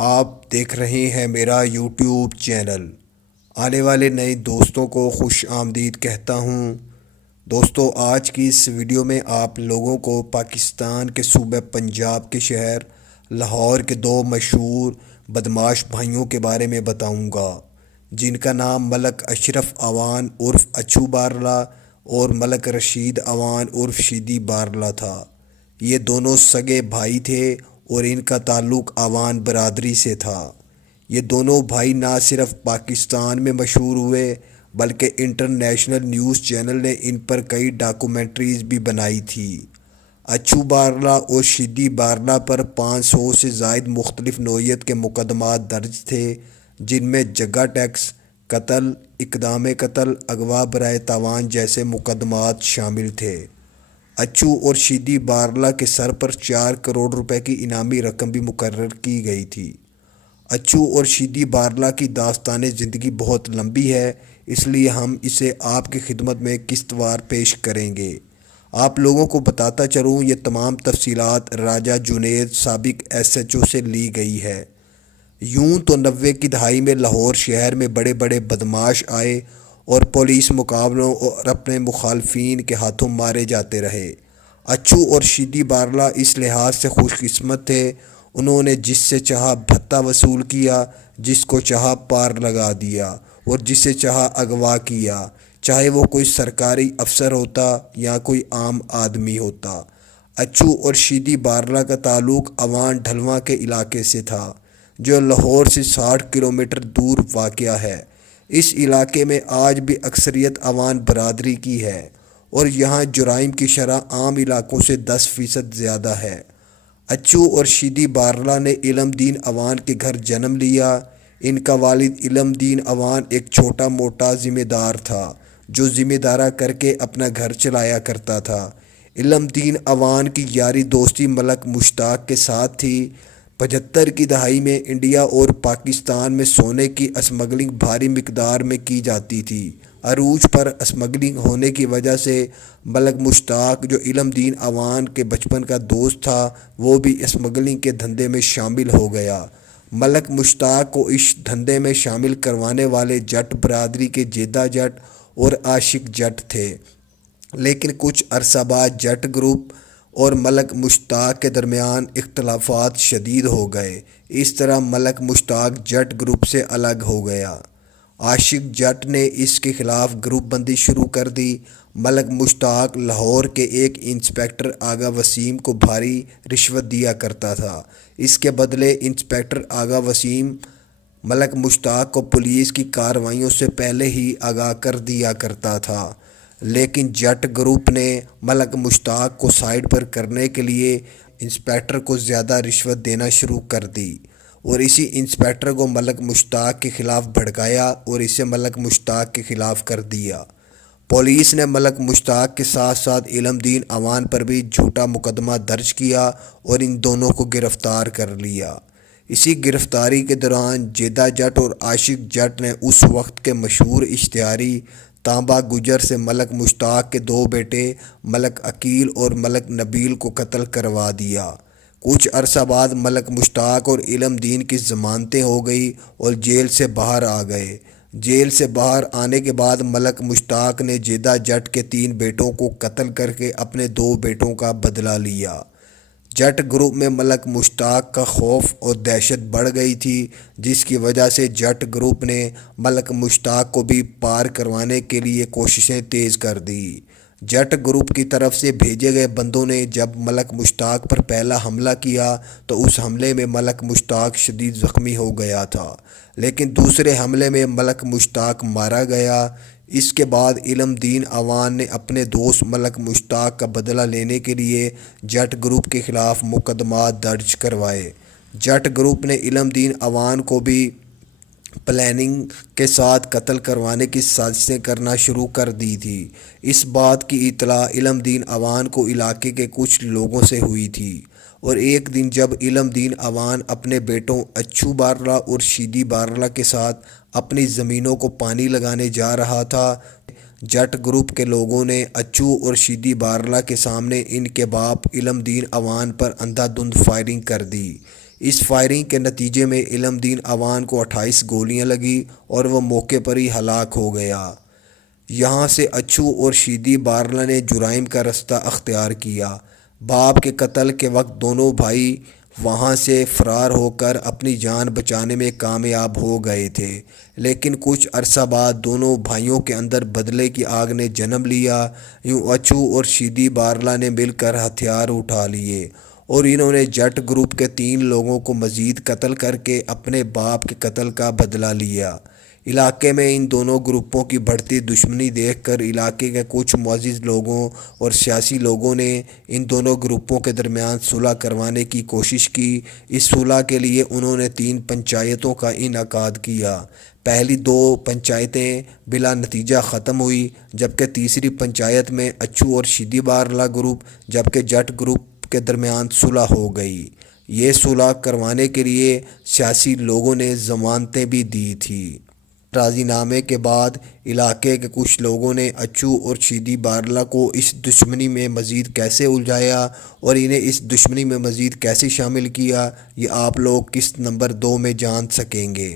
آپ دیکھ رہے ہیں میرا یوٹیوب چینل۔ آنے والے نئے دوستوں کو خوش آمدید کہتا ہوں۔ دوستو، آج کی اس ویڈیو میں آپ لوگوں کو پاکستان کے صوبہ پنجاب کے شہر لاہور کے دو مشہور بدماش بھائیوں کے بارے میں بتاؤں گا، جن کا نام ملک اشرف اعوان عرف اچھو بارلہ اور ملک رشید اعوان عرف شیدی بارلہ تھا۔ یہ دونوں سگے بھائی تھے اور ان کا تعلق اعوان برادری سے تھا۔ یہ دونوں بھائی نہ صرف پاکستان میں مشہور ہوئے بلکہ انٹرنیشنل نیوز چینل نے ان پر کئی ڈاکومنٹریز بھی بنائی تھی۔ اچھو بارلہ اور شیدی بارلہ پر 500 سے زائد مختلف نوعیت کے مقدمات درج تھے، جن میں جگہ ٹیکس، قتل، اقدام قتل، اغوا برائے تاوان جیسے مقدمات شامل تھے۔ اچھو اور شیدی بارلہ کے سر پر 4 کروڑ روپے کی انعامی رقم بھی مقرر کی گئی تھی۔ اچھو اور شیدی بارلہ کی داستان زندگی بہت لمبی ہے، اس لیے ہم اسے آپ کی خدمت میں قسط وار پیش کریں گے۔ آپ لوگوں کو بتاتا چلوں، یہ تمام تفصیلات راجہ جنید سابق SHO سے لی گئی ہے۔ یوں تو 90 کی دہائی میں لاہور شہر میں بڑے بڑے بدماش آئے اور پولیس مقابلوں اور اپنے مخالفین کے ہاتھوں مارے جاتے رہے۔ اچھو اور شیدی بارلہ اس لحاظ سے خوش قسمت تھے، انہوں نے جس سے چاہا بھتہ وصول کیا، جس کو چاہا پار لگا دیا اور جسے چاہا اغوا کیا، چاہے وہ کوئی سرکاری افسر ہوتا یا کوئی عام آدمی ہوتا۔ اچھو اور شیدی بارلہ کا تعلق اعوان ڈھلواں کے علاقے سے تھا، جو لاہور سے 60 کلومیٹر دور واقع ہے۔ اس علاقے میں آج بھی اکثریت اعوان برادری کی ہے اور یہاں جرائم کی شرح عام علاقوں سے 10% زیادہ ہے۔ اچھو اور شیدی بارلہ نے علم دین اعوان کے گھر جنم لیا۔ ان کا والد علم دین اعوان ایک چھوٹا موٹا ذمہ دار تھا، جو ذمہ دارہ کر کے اپنا گھر چلایا کرتا تھا۔ علم دین اعوان کی یاری دوستی ملک مشتاق کے ساتھ تھی۔ 75 کی دہائی میں انڈیا اور پاکستان میں سونے کی اسمگلنگ بھاری مقدار میں کی جاتی تھی۔ عروج پر اسمگلنگ ہونے کی وجہ سے ملک مشتاق، جو علم دین اعوان کے بچپن کا دوست تھا، وہ بھی اسمگلنگ کے دھندے میں شامل ہو گیا۔ ملک مشتاق کو اس دھندے میں شامل کروانے والے جٹ برادری کے جیدہ جٹ اور عاشق جٹ تھے، لیکن کچھ عرصہ بعد جٹ گروپ اور ملک مشتاق کے درمیان اختلافات شدید ہو گئے۔ اس طرح ملک مشتاق جٹ گروپ سے الگ ہو گیا۔ عاشق جٹ نے اس کے خلاف گروپ بندی شروع کر دی۔ ملک مشتاق لاہور کے ایک انسپکٹر آغا وسیم کو بھاری رشوت دیا کرتا تھا۔ اس کے بدلے انسپکٹر آغا وسیم ملک مشتاق کو پولیس کی کارروائیوں سے پہلے ہی آگاہ کر دیا کرتا تھا، لیکن جٹ گروپ نے ملک مشتاق کو سائیڈ پر کرنے کے لیے انسپکٹر کو زیادہ رشوت دینا شروع کر دی اور اسی انسپکٹر کو ملک مشتاق کے خلاف بھڑکایا اور اسے ملک مشتاق کے خلاف کر دیا۔ پولیس نے ملک مشتاق کے ساتھ ساتھ علم دین اعوان پر بھی جھوٹا مقدمہ درج کیا اور ان دونوں کو گرفتار کر لیا۔ اسی گرفتاری کے دوران جیدہ جٹ اور عاشق جٹ نے اس وقت کے مشہور اشتہاری تانبا گجر سے ملک مشتاق کے 2 بیٹے ملک عقیل اور ملک نبیل کو قتل کروا دیا۔ کچھ عرصہ بعد ملک مشتاق اور علم دین کی ضمانتیں ہو گئی اور جیل سے باہر آ گئے۔ جیل سے باہر آنے کے بعد ملک مشتاق نے جیدہ جٹ کے 3 بیٹوں کو قتل کر کے اپنے 2 بیٹوں کا بدلہ لیا۔ جٹ گروپ میں ملک مشتاق کا خوف اور دہشت بڑھ گئی تھی، جس کی وجہ سے جٹ گروپ نے ملک مشتاق کو بھی پار کروانے کے لیے کوششیں تیز کر دی۔ جٹ گروپ کی طرف سے بھیجے گئے بندوں نے جب ملک مشتاق پر پہلا حملہ کیا تو اس حملے میں ملک مشتاق شدید زخمی ہو گیا تھا، لیکن دوسرے حملے میں ملک مشتاق مارا گیا۔ اس کے بعد علم دین اعوان نے اپنے دوست ملک مشتاق کا بدلہ لینے کے لیے جٹ گروپ کے خلاف مقدمات درج کروائے۔ جٹ گروپ نے علم دین اعوان کو بھی پلاننگ کے ساتھ قتل کروانے کی سازشیں کرنا شروع کر دی تھی۔ اس بات کی اطلاع علم دین اعوان کو علاقے کے کچھ لوگوں سے ہوئی تھی اور ایک دن جب علم دین اعوان اپنے بیٹوں اچھو بارلہ اور شیدی بارلہ کے ساتھ اپنی زمینوں کو پانی لگانے جا رہا تھا، جٹ گروپ کے لوگوں نے اچھو اور شیدی بارلہ کے سامنے ان کے باپ علم دین اعوان پر اندھا دھند فائرنگ کر دی۔ اس فائرنگ کے نتیجے میں علم دین اوان کو 28 گولیاں لگی اور وہ موقع پر ہی ہلاک ہو گیا۔ یہاں سے اچھو اور شیدی بارلا نے جرائم کا راستہ اختیار کیا۔ باپ کے قتل کے وقت دونوں بھائی وہاں سے فرار ہو کر اپنی جان بچانے میں کامیاب ہو گئے تھے، لیکن کچھ عرصہ بعد دونوں بھائیوں کے اندر بدلے کی آگ نے جنم لیا۔ یوں اچھو اور شیدی بارلا نے مل کر ہتھیار اٹھا لیے اور انہوں نے جٹ گروپ کے 3 لوگوں کو مزید قتل کر کے اپنے باپ کے قتل کا بدلہ لیا۔ علاقے میں ان دونوں گروپوں کی بڑھتی دشمنی دیکھ کر علاقے کے کچھ معزز لوگوں اور سیاسی لوگوں نے ان دونوں گروپوں کے درمیان صلح کروانے کی کوشش کی۔ اس صلح کے لیے انہوں نے 3 پنچایتوں کا انعقاد کیا۔ پہلی 2 پنچایتیں بلا نتیجہ ختم ہوئی، جبکہ تیسری پنچایت میں اچھو اور شیدی بارلا گروپ جبکہ جٹ گروپ کے درمیان صلح ہو گئی۔ یہ صلح کروانے کے لیے سیاسی لوگوں نے ضمانتیں بھی دی تھیں۔ راضی نامے کے بعد علاقے کے کچھ لوگوں نے اچھو اور شیدی بارلا کو اس دشمنی میں مزید کیسے الجھایا اور انہیں اس دشمنی میں مزید کیسے شامل کیا، یہ آپ لوگ قسط نمبر 2 میں جان سکیں گے۔